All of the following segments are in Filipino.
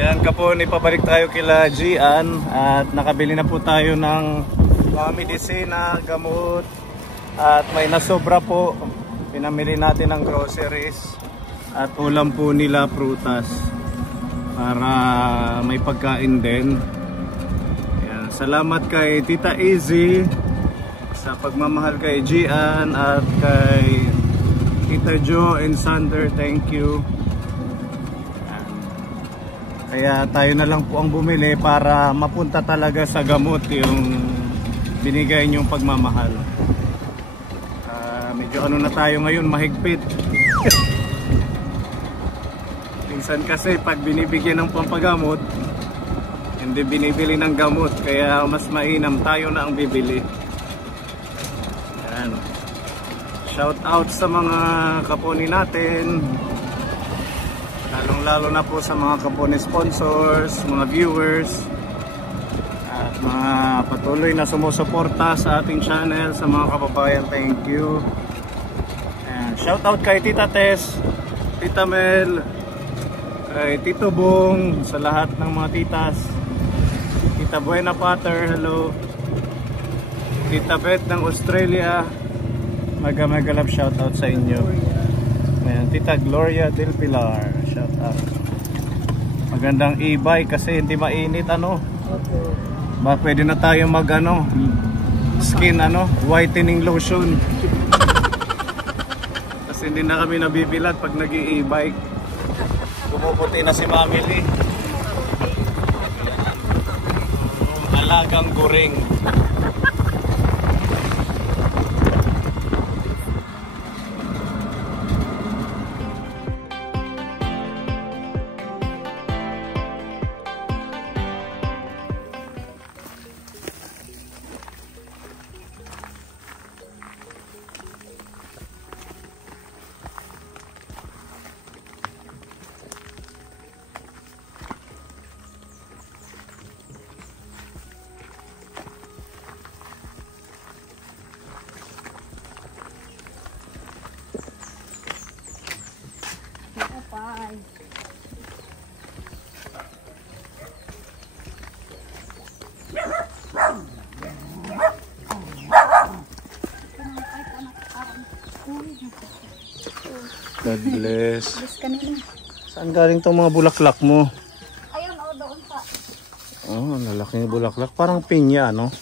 Yan ka po, ipabalik tayo kila Gian at nakabili na po tayo ng mga medisina, gamot at may nasobra po. Pinamili natin ng groceries at ulam po nila prutas para may pagkain din. Yan. Salamat kay Tita Easy sa pagmamahal kay Gian at kay Tita Jo and Sander. Thank you. Kaya tayo na lang po ang bumili para mapunta talaga sa gamot yung binigay niyong pagmamahal. Medyo ano na tayo ngayon, mahigpit. Minsan kasi pag binibigyan ng pampagamot, hindi binibili ng gamot. Kaya mas mainam tayo na ang bibili. Yan. Shout out sa mga kaponi natin. Lalong-lalo na po sa mga kapone sponsors, mga viewers at mga patuloy na sumusuporta sa ating channel, sa mga kababayan. Thank you. And shout out kay Tita Tess, Tita Mel, kay Tito Bong, sa lahat ng mga titas. Tita Buena Pater, hello. Tita Beth ng Australia, maga-love shout out sa inyo. Ayan, Tita Gloria Del Pilar, shout out. Magandang e-bike kasi hindi mainit ano. Ba pwede na tayo mag ano, skin ano, whitening lotion. Kasi hindi na kami nabibilad pag nag-e-bike. Pumuputi na si Mami Lee. Alagang guring. God bless. Saan galing itong mga bulaklak mo? Ayun, o doon pa. Oh, lalaking bulaklak. Parang pinya, no?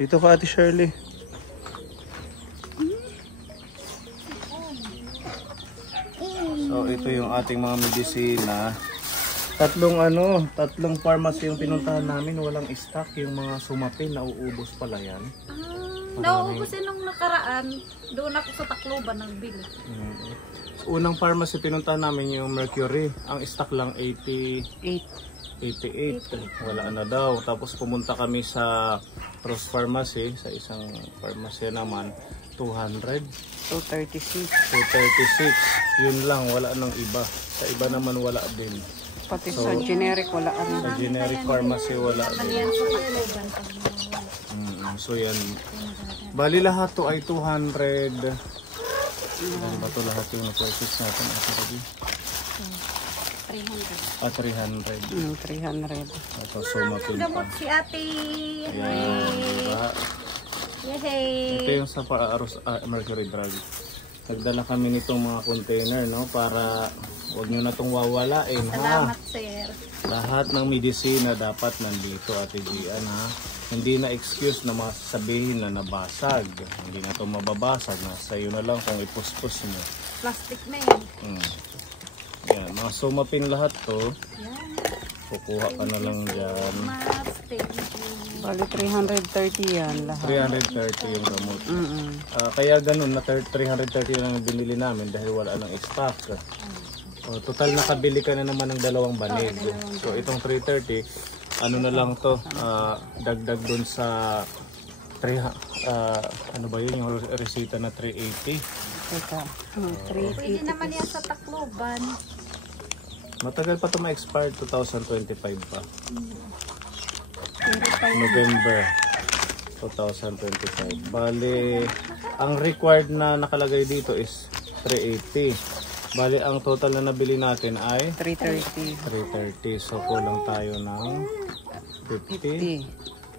Dito ka, Ate Shirley. So, ito yung ating mga medisina. Tatlong pharmacy yung pinuntahan namin. Walang stock. Yung mga sumapin, nauubos pala yan. Nauubusin nung nakaraan, doon ako sa Tacloban nagbili. Unang pharmacy pinuntahan namin yung Mercury. Ang stock lang 88. Wala na daw. Tapos pumunta kami sa Cross Pharmacy, sa isang pharmacy naman, 200. 236. 236. Yun lang, wala nang iba. Sa iba naman wala din. Pati so, sa generic wala rin. Sa generic pharmacy wala din. So yan. Bali lahat to ay 200. Ano ba to lahat yung na-purchase natin? 300. 300. 300. Ito, sumapin pa. Gamot si ate. Ayan, diba? Yay! Ito yung sa Mercury Drug. Nagdala kami nitong mga container, no? Para huwag nyo na itong wawalain, ha? Salamat, sir. Lahat ng medisina dapat nandito, Ate Gian, ha? Hindi na excuse na masasabihin na nabasag. Hindi na ito mababasag. Nasa iyo na lang kung ipuspos nyo. Plastic na yun. Yan, mga sumapin lahat to. Yan. Kukuha ka na lang dyan. Bali 330 yan lahat. 330 yung gamot. Kaya ganun, na 330 lang ang binili namin dahil wala nang stock. Total nakabili ka na naman ng 2 banig. So itong 330, ano na lang to, dagdag dun sa ano ba yun, yung resita na 380. Ito, Pwede naman yan sa Tacloban. Matagal pa ito ma-expire, 2025 pa. November 2025. Bali, ang required na nakalagay dito is 380. Bali, ang total na nabili natin ay 330. 330. So, kulang tayo ng 50.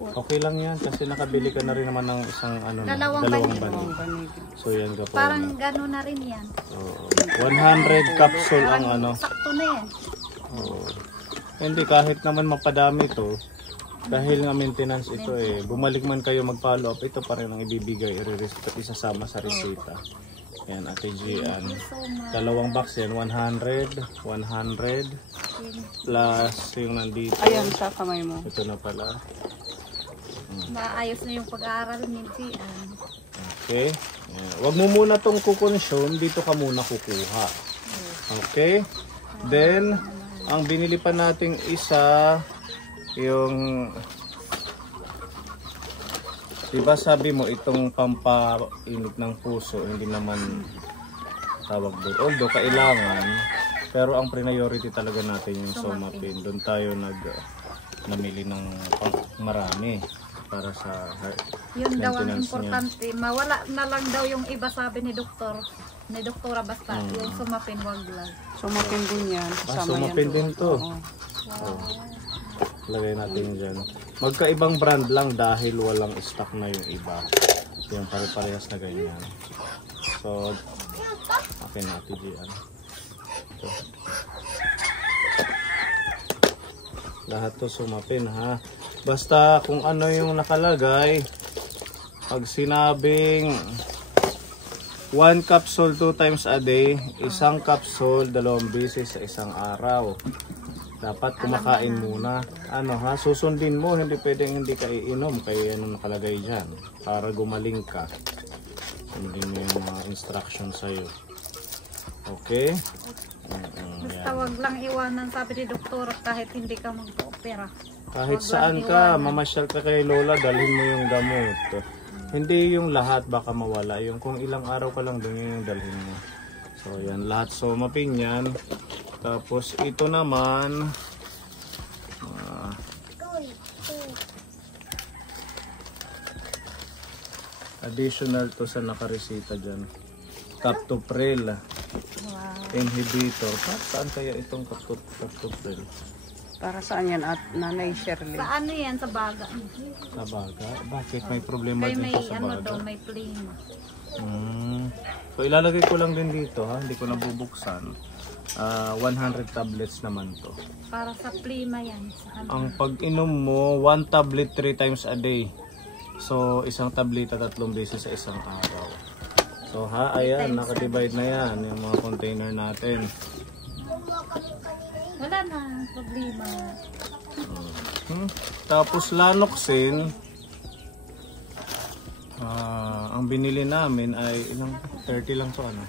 50. Okay lang yan kasi nakabili ka na rin naman ng isang ano, Dalawang dalawang banig. banig. Banig. So, yan ka po. Parang gano'n na rin yan. So, 100 capsule ang ano. Sakto na yan. Oo. Hindi, kahit naman mapadami to, dahil nga maintenance ito eh, bumalik man kayo mag-follow up, ito pa rin ang ibibigay, isasama sa resita. Yan, Ate Gian. So much. Dalawang box yan, 100, 100, plus yung nandito. Ayan, sa kamay mo. Ito na pala. Maayos na yung pag-aaral ni Gian. Okay. Yan. Wag mo muna tong kukonsume, dito ka muna kukuha. Okay. Then, ang binili pa nating isa, yung diba sabi mo itong pampainit ng puso hindi naman tawag doon, although kailangan, pero ang priority talaga natin yung Somapin. Doon tayo namili ng marami para sa Yun daw ang maintenance importante. Mawala na lang daw yung iba, sabi ni doktora basta yung Somapin wag lang. Sumapin din yan. Kasama Somapin yan din to. Oo. Lagay natin dyan. Magkaibang brand lang dahil walang stock na yung iba. Yung pare-parehas na ganyan. So, okay natin dyan. Ito. Lahat to Somapin ha. Basta kung ano yung nakalagay, pag sinabing 1 capsule 2 times a day, isang capsule 2 beses sa isang araw. Dapat kumakain muna. Ano ha, susundin mo, hindi pwedeng hindi ka iinom kaya ano nakalagay dyan. Para gumaling ka. Sundin mo yung mga instructions sa'yo. Okay? Basta wag lang iwanan, sabi ni doktora, kahit hindi ka mag-opera. Kahit Wag saan lang ka, iwanan. mamasyal ka kay Lola, dalhin mo yung gamot. Hindi yung lahat baka mawala. Yung kung ilang araw ka lang doon yung dalhin mo. So yan, lahat Somapin yan. Tapos ito naman additional to sa nakaresita dyan. Captopril inhibitor. Saan kaya itong Captopril? Para saan yan at Nanay Shirley? Sa ano yan, sa baga. Sa baga? Bakit may problema Kaya may dito sa ano baga? daw, may plima. So ilalagay ko lang din dito ha, hindi ko nabubuksan. 100 tablets naman to. Para sa plima yan. Sa ano. Ang pag-inom mo, 1 tablet 3 times a day. So isang tableta 3 beses sa isang araw. So ha, ayan, nakadivide na yan yung mga container natin. Wala na problema. Tapos Lanoxin, ang binili namin ay ilang 30 lang to ano.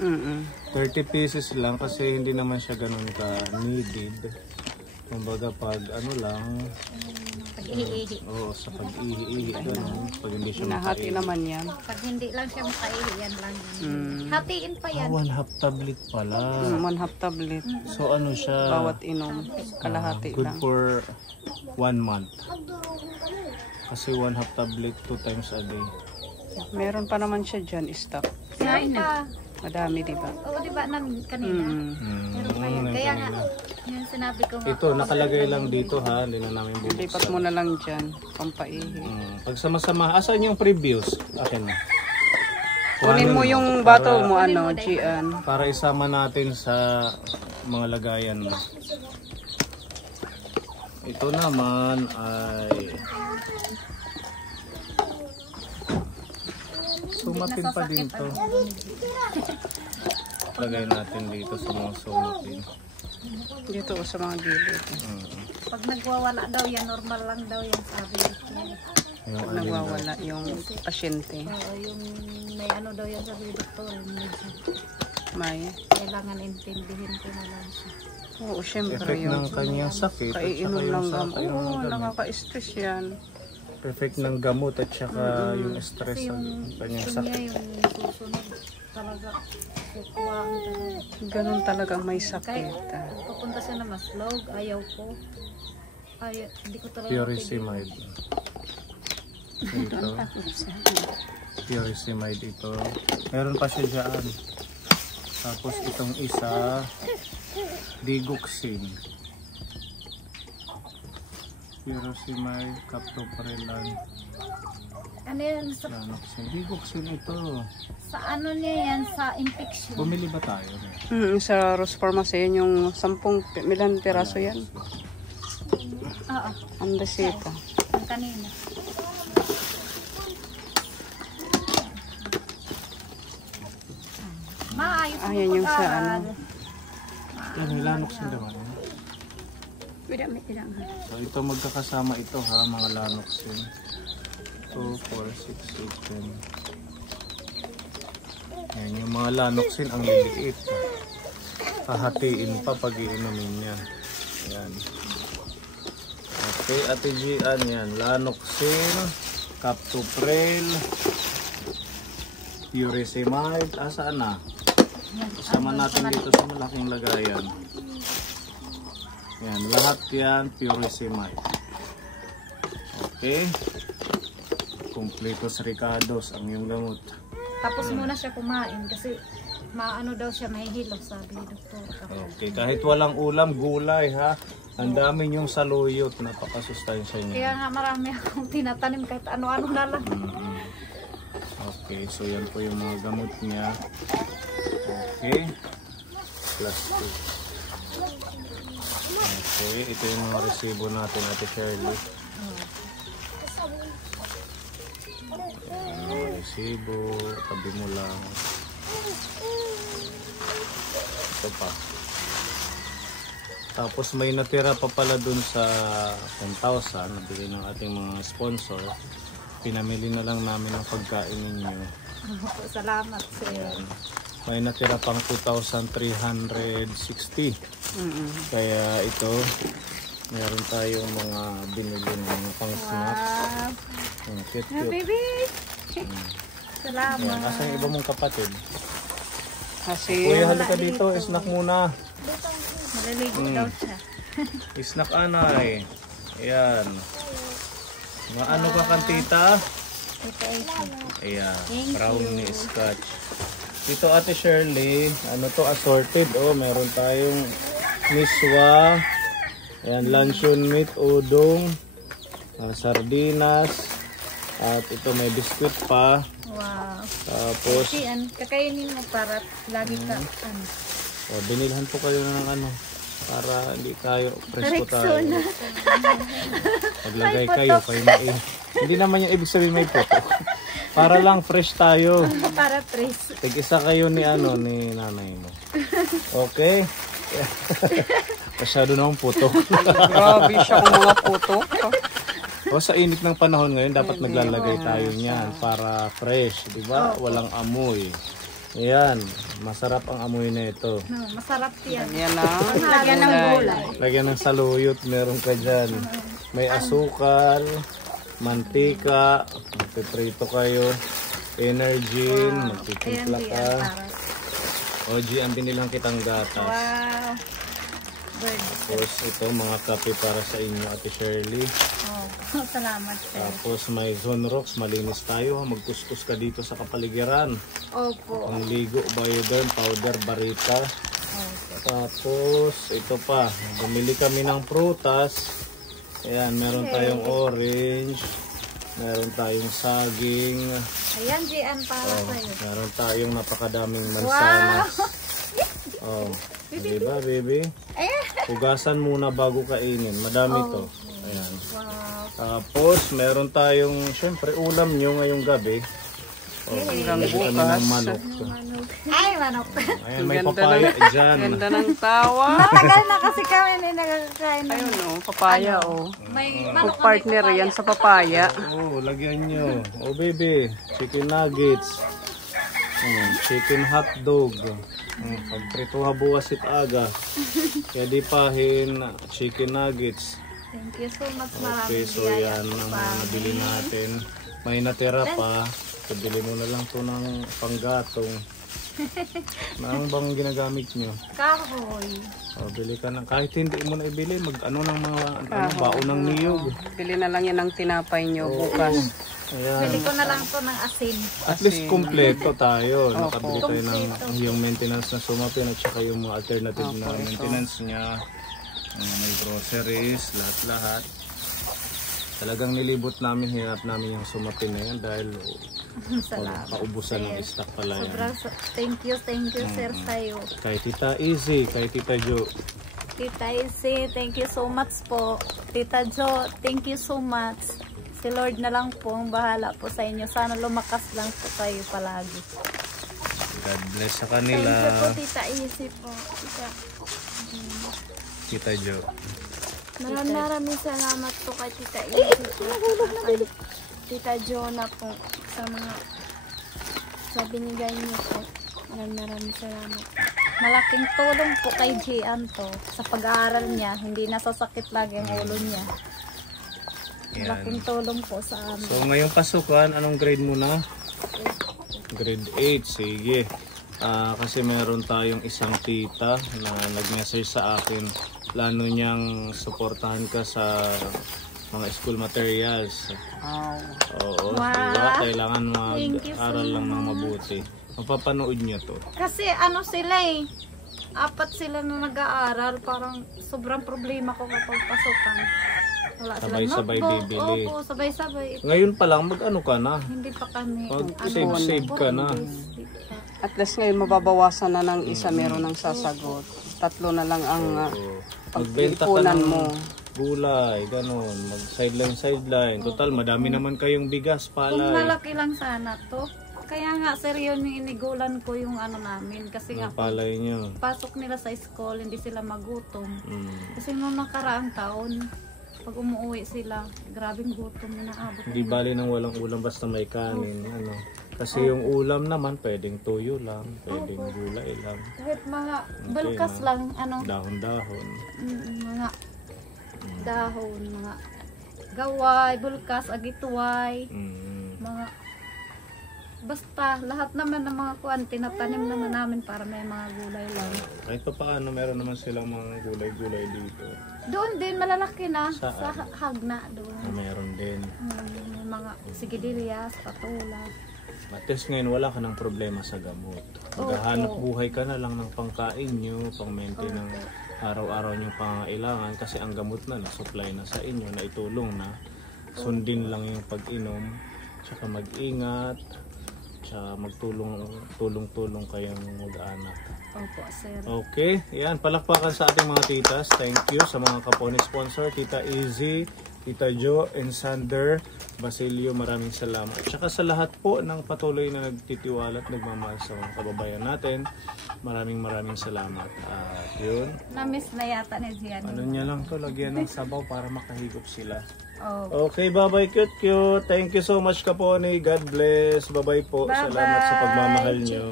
30 pieces lang kasi hindi naman siya ganun ka needed. Kumbaga pag ano lang, Pag-ihi. oo, sa pag-ihi ganun, pag hindi siya Nahati makain. naman yan. Pag hindi lang siya makaihi, yan lang. Hatiin pa yan. 1/2 tablet pala. 1/2 tablet. So ano siya? Bawat inom. Kalahati Good lang. for 1 month. Kasi 1/2 tablet 2 times a day. Meron pa naman siya dyan, stock. Meron pa. Madami, di ba? Oo, di ba kanina? Meron pa yan. Kaya nga, yung sinabi ko nga. Ito, nakalagay lang dito ha. Hindi na namin Lipat bubuksan. mo na lang dyan. Pampaihi. Pag sama-sama, asan yung previews? Akin na. Kunin mo yung bottle mo, ano, Gian. Para isama natin sa mga lagayan mo. Ito naman ay Somapin pa din to. Lagay natin dito sa mga Somapin. Dito sa mga gilid. Pag nagwawala daw yan, normal lang daw yan, sabi ko. Yung Pag nagwawala yung pasyente. Oo, yung may ano daw yan, sabi ni doktor. Medyo May. kailangan intindihin ko na lang siya. Oo, syempre effect yun. ng kanyang sakit at saka Kaiinom yung lang sa gamot. Oo, nakaka-stress yan. effect ng gamot at saka yung stress Kasi ng yung kanyang gusto niya, sakit. yung susunod talaga. Kukuhaan talaga. Ganun talaga may Kahit sakit. papunta siya na maslog, ayaw ko. Ayaw, hindi ko talaga Puricimide. Ito. Puricimide ito. Meron pa siya dyan. Tapos itong isa, digoxin. Furosemide, captopril, Ano yan? Sa, Lanoxin. Digoxin ito. sa ano niya yan? Sa infection. Bumili ba tayo? Sa Rose Pharmacy, yan yung 10 milan piraso yan. Oo. Ang reseta. Ang kanina. Maayos mo Ayan yung sa pag-aaral. ano. Yan, may Lanoxin daw. So ito magkakasama ito ha, mga Lanoxin. 2, 4, 6, 8, 10. Yan, yung mga Lanoxin ang liliit. Hahatiin pa pag iinumin niya. Yan. Okay, Ate Gian yan. Lanoxin, captopril, furosemide. Saan na? Isama natin dito sa malaking lagayan. Yan, lahat yan furosemide. Okay. Completos Ricardos ang iyong gamot. Tapos muna siya kumain kasi maano daw siya, mahihilo sabi ni doktor. Okay, kahit walang ulam, gulay ha. Ang dami niyong saluyot, napakasustansya niya. Kaya nga marami akong tinatanim kahit ano-ano na lang. Okay, so yan po yung mga gamot niya. Okay. Plastic. Okay, ito yung mga resibo natin, Ate Shirley. Mga resibo, tabi mo lang. Ito pa. Tapos may natira pa pala dun sa 10,000 na bigay ng ating mga sponsor. Pinamili na lang namin ang pagkain ninyo. Salamat sir. May natira pang 2,360. Kaya ito, meron tayong mga binili ng mga pang snacks. Wow. Cute, Ah, cute. baby. Salamat. Yan, nasa yung iba mong kapatid? Kasi, Kuya, halika dito. Snack muna. Maliligo daw siya. Snack anay. Ayan. Mga ano ka kantita? Ito ay Ayan. Thank Brownie scotch. Ito Ate Shirley. Ano to? Assorted. Oh, meron tayong miswa. Ayan. Luncheon meat, udong. Sardinas. At ito may biscuit pa. wow. Tapos, Kakainin mo para lagi ka ano. binilhan po kayo ng ano. Para hindi kayo presko tayo. Rexona. Paglagay kayo may hindi naman yung ibig sabihin may puto. Para lang fresh tayo. Para trace. Tig-isa kayo ni ano ni nanay mo. Okay? Masyado namang puto. grabe siya kung mga puto. O sa init ng panahon ngayon dapat naglalagay tayo niyan para fresh, di ba? Walang amoy. Ayan, masarap ang amoy na ito. No, masarap yan. Yan na. Lagyan ng gulay. Lagyan ng saluyot, meron ka dyan. May asukal, mantika, magpiprito kayo, energin, magtitimpla Ayan, ka. para. OG, ang binilang kitang gatas. Wow. Bird. Tapos ito, mga kape para sa inyo, Ate Shirley. Oh, salamat sir. Tapos may Zonrox, malinis tayo. Magkuskus ka dito sa kapaligiran. Opo. Ang ligo, Bioderm, powder, barita. Opo. Tapos ito pa, bumili kami ng prutas. Ayan, meron tayong orange, meron tayong saging, Ayan, Gian, para sa'yo. meron tayong napakadaming mansanas. Oh, di ba, baby? Hugasan muna bago kainin. Madami to. Ayan. Wow. Tapos, meron tayong, syempre, ulam nyo ngayong gabi. Oh, Hanggang bili kami ng bukas. manok. Ay, manok. Ayan, may Ganda papaya ng- dyan. Ganda ng tawa. Matagal na kasi kami nakakain. Ayun o, papaya o. May manok na may Partner papaya. yan sa papaya. Oh, lagyan nyo. Oh, baby, chicken nuggets. Chicken hotdog. Pagprituha buwas it aga. Kaya di pahin, chicken nuggets. Thank you so much. Okay, Maraming so biyaya yan po ang pa. mga nabili natin. May natira pa. Pabili mo na lang to ng panggatong. Ano bang ginagamit nyo? Kahoy. O, bili ka na. Kahit hindi mo na ibili, mag-ano ng mga baon ng niyog. Bili na lang yan ng tinapay nyo bukas. Ayan. Bili ko na lang to ng asin. At least kompleto tayo. Nakabili tayo ng Kompleto. yung maintenance na sumapin at saka yung mga alternative na maintenance niya. May groceries, lahat-lahat. Talagang nilibot namin, hirap namin yung sumapin na yan dahil Salamat. paubusan ng sir. stock pala yan. Sobrang thank you sir sa'yo. Kay Tita Easy, kay Tita Jo. Tita Isi, thank you so much po. Tita Jo, thank you so much. Si Lord na lang po ang bahala po sa inyo. Sana lumakas lang po kayo palagi. God bless sa Thank kanila. you po, Tita Easy po. Tita Jo. Maraming salamat po kay Tita Easy po. Kay Tita Jonah po sa binigay niyo po. Maraming salamat. Malaking tulong po kay Gian to sa pag-aaral niya. Hindi nasasakit lagi ang ulo niya. Yan. Malaking tulong po sa amin. So ngayong pasukan, anong grade mo na? Grade 8, sige. Kasi meron tayong isang tita na nag-message sa akin. Plano niyang suportahan ka sa mga school materials. Oo, Wow. diba? Kailangan Thank you so mag-aral lang ng mabuti. Mapapanood niya to. Kasi ano sila eh, 4 sila na nag-aaral. Parang sobrang problema ko kapag pasukan. Wala silang Sabay-sabay notebook. bibili. Opo, sabay-sabay. Ngayon pa lang, mag-ano ka na? Hindi pa kami. Mag-save ka na. At least ngayon mababawasan na ng isa, meron ng sasagot. 3 na lang ang Magbenta ka pag-ipunan ng mo. gulay, ganun. Mag-sideline. Total, madami naman kayong bigas, Kung palay. malaki lang sana to. Kaya nga, sir, yun yung inigulan ko yung ano namin. Kasi nga, Ang palay nyo. pasok nila sa school, hindi sila magutom. Mm. Kasi nung nakaraang taon, pag umuwi sila, grabing gutom na naabot. Hindi bali ng walang ulam basta may kanin. Ano. Kasi yung ulam naman, pwedeng tuyo lang, pwedeng gulay lang, Kahit mga bulkas lang, ano, dahon-dahon. mga dahon, mga gaway, bulkas, agituway, Mm. mga basta lahat naman ng mga kuwan tinatanim naman namin para may mga gulay lang. Kahit pa paano, meron naman silang mga gulay-gulay dito. Doon din malalaki na Saan? sa Hagna doon. Meron din. Yung mga sigidillas, patula. At least ngayon, wala ka ng problema sa gamot. Maghahanap buhay ka na lang ng pangkain nyo, pang-maintain ng araw-araw nyong pangailangan kasi ang gamot na na-supply na sa inyo, na itulong na. Sundin lang yung pag-inom, tsaka mag-ingat, tsaka magtulong-tulong kayong mag-anak. Opo, sir. Okay, yan, palakpakan sa ating mga titas. Thank you sa mga kaponi sponsor, Tita Easy, Tita Jo, and Sander Basilio, maraming salamat. Tsaka sa lahat po ng patuloy na nagtitiwala at nagmamahal sa mga kababayan natin, maraming salamat. At yun, Na-miss na yata ni Gian. ano niya lang to, lagyan ng sabaw para makahigop sila. Oh. Okay, bye-bye, cute. Thank you so much, Kaponi. God bless. Bye-bye po. Bye-bye. Salamat sa pagmamahal nyo.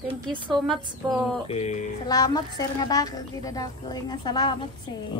Thank you so much po. Okay. Salamat, sir, nga dako. Salamat, sir.